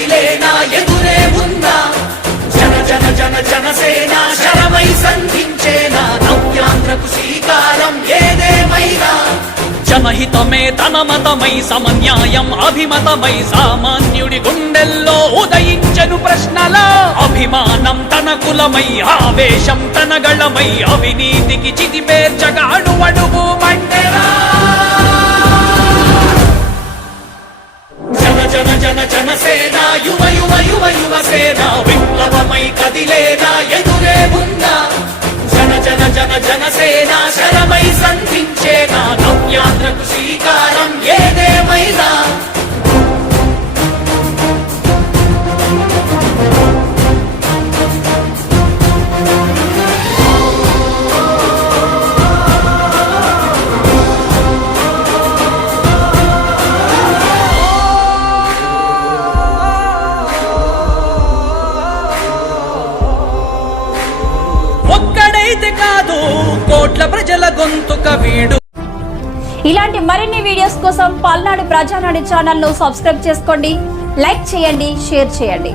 కదిలేనా ఎదురే ఉందా జన జన జన జనసేన శరమై సంధించేనా నవ్యాంధ్రకు శ్రీకారం ఏదేమైనా జనహితమే తన మతమై సమన్యాయం అభిమతమై సామాన్యుడి గుండెల్లో ఉదయించను ప్రశ్నల అభిమానం తన కులమై ఆవేశం తన గళమై అవినీతికి చితిపేర్చగా అడువడుగు మండెరా జన జన జన జనసేన యువ యువ యువ యువసేన విప్లవమై కదిలేనా ఎదురే ఉందా జన జన జన జనసేన శరమై సంధించేనా నవ్యాంధ్రకు శ్రీకారం ఏదేమైనా ఒక్కడైతే కాదు కోట్ల ప్రజల గొంతుక వీడు. ఇలాంటి మరిన్ని వీడియోస్ కోసం పల్నాడు ప్రజానాడు ఛానల్ ను సబ్స్క్రైబ్ చేసుకోండి, లైక్ చేయండి, షేర్ చేయండి.